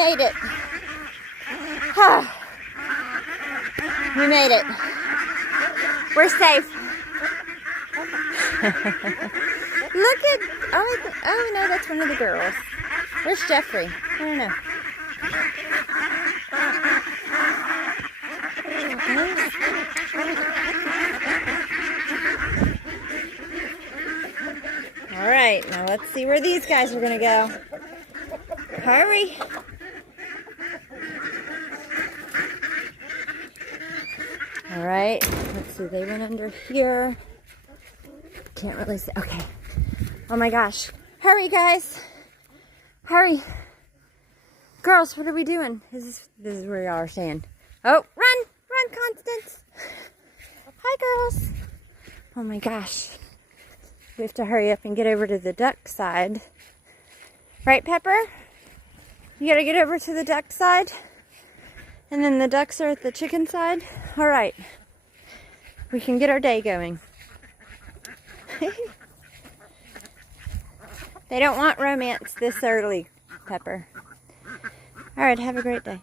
made it. We made it. We're safe. Look at, oh no, that's one of the girls. Where's Jeffrey? I don't know. All right, now let's see where these guys are gonna go. Hurry. All right, let's see, they went under here. Can't really see, okay. Oh my gosh, hurry guys, hurry. Girls, what are we doing? This is where y'all are staying. Oh, run, Constance. Hi girls. Oh my gosh. We have to hurry up and get over to the duck side. Right, Pepper? You gotta get over to the duck side. And then the ducks are at the chicken side. All right. We can get our day going. They don't want romance this early, Pepper. All right, have a great day.